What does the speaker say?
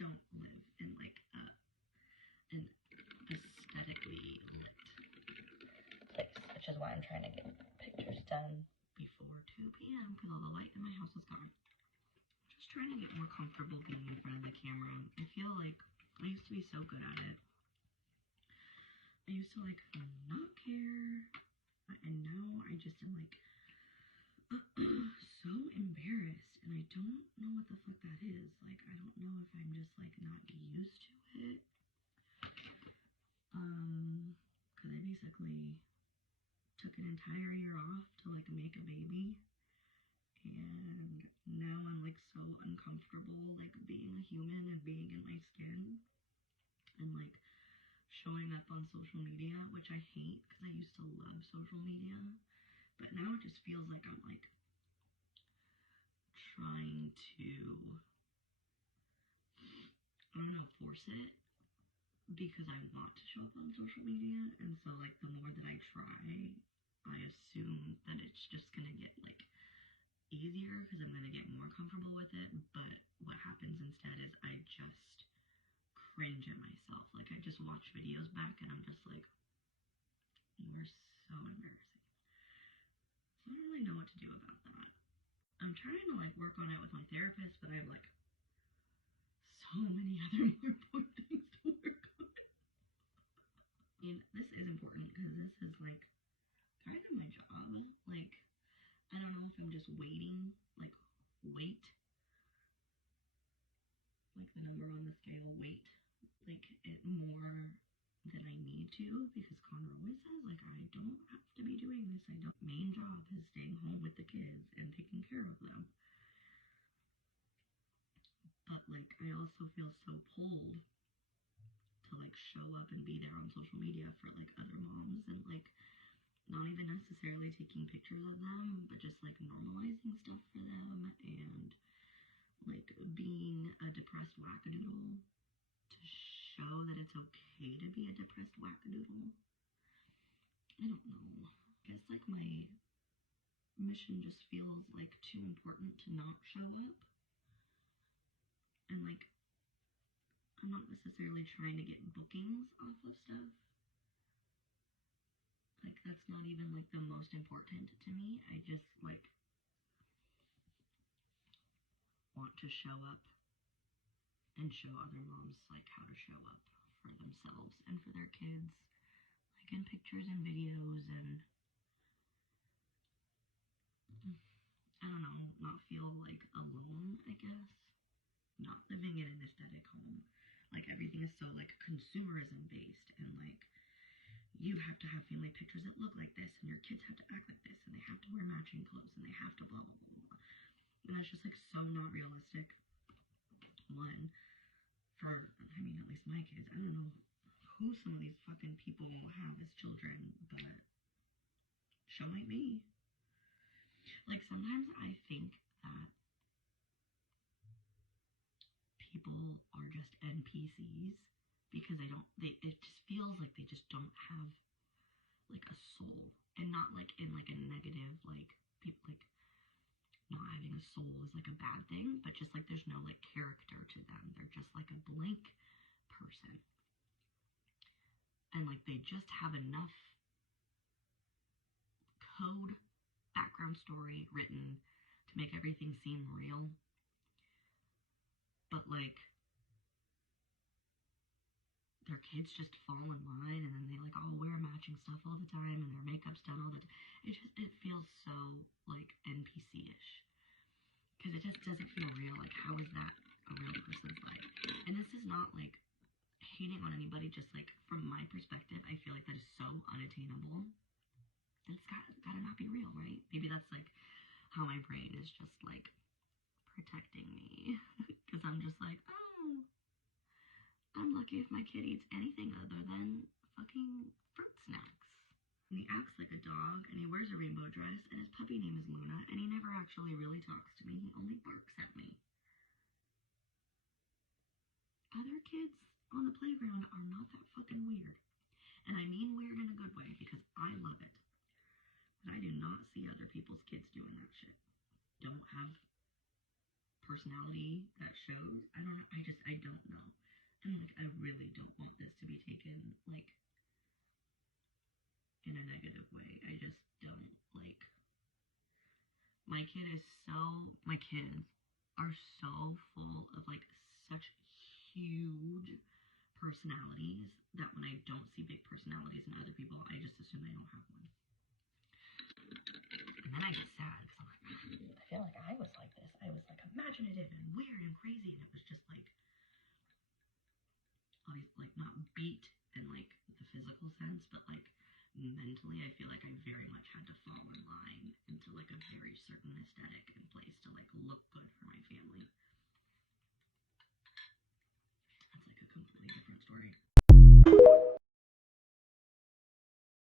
don't live in like an aesthetically lit place, which is why I'm trying to get pictures done before 2 p.m. because all the light in my house is gone. Just trying to get more comfortable being in front of the camera. I feel like I used to be so good at it. I used to like not care, and now I just am like so embarrassed, and I don't know what the fuck that is. Like, I don't know if I'm just like not used to it. Because I basically took an entire year off to like make a baby, and now I'm like so uncomfortable like being a human and being in my skin and like showing up on social media, which I hate because I used to love social media, but now it just feels like I'm like trying to, I don't know, force it because I want to show up on social media. And so like the more that I try, I assume that it's just gonna get like easier because I'm gonna get more comfortable with it. But what happens instead is I just cringe at myself. Like I just watch videos back and I'm just like, you are so embarrassing. So I don't really know what to do about that. I'm trying to like work on it with my therapist, but I have like so many other more important things to work on. And this is important because this is like kind of my job. Like, I don't know if I'm just waiting, like weight, like the number on the scale, weight, like it more than I need to, because Connor always says like I don't have to be doing this. I don't. Main job is staying home with the kids and taking care of them. But like I also feel so pulled to like show up and be there on social media for like other moms, and like not even necessarily taking pictures of them, but just like normalizing stuff for them, and like being a depressed wackadoodle to show that it's okay to be a depressed wackadoodle. I don't know. I guess like my mission just feels like too important to not show up. And like I'm not necessarily trying to get bookings off of stuff. Like that's not even like the most important to me. I just like want to show up and show other moms like how to show up for themselves and for their kids, like in pictures and videos, and I don't know, not feel like alone, I guess. Not living in an aesthetic home. Like everything is so like consumerism based, and like you have to have family pictures that look like this, and your kids have to act like this, and they have to wear matching clothes, and they have to blah blah blah blah. And it's just like so not realistic. One, for, I mean, at least my kids, I don't know who some of these fucking people have as children, but show ain't me. Like sometimes I think that people are just NPCs because it just feels like they just don't have like a soul, and not like in like a negative, like people like not having a soul is like a bad thing, but just like there's no like character to them. They're just like a blank person, and like they just have enough code, background story written to make everything seem real, but like their kids just fall in line, and then they like all wear matching stuff all the time, and their makeup's done all the time. It feels so like NPC-ish, because it just doesn't feel real. Like how is that a real person's life? And this is not like hating on anybody, just like from my perspective, I feel like that is so unattainable. It's gotta not be real, right? Maybe that's like how my brain is just like protecting me, because I'm just like, oh, I'm lucky if my kid eats anything other than fucking fruit snacks. And he acts like a dog, and he wears a rainbow dress, and his puppy name is Luna, and he never actually really talks to me. He only barks at me. Other kids on the playground are not that fucking weird. And I mean weird in a good way, because I love it. But I do not see other people's kids doing that shit. Don't have personality that shows. I don't know. my kids are so full of like such huge personalities that when I don't see big personalities in other people, I just assume they don't have one. And then I get sad because I'm like, I feel like I was like this. I was like imaginative and weird and crazy, and it was just like, obviously, like not beat in like the physical sense, but like mentally, I feel like I very much had to fall in line into like a very certain aesthetic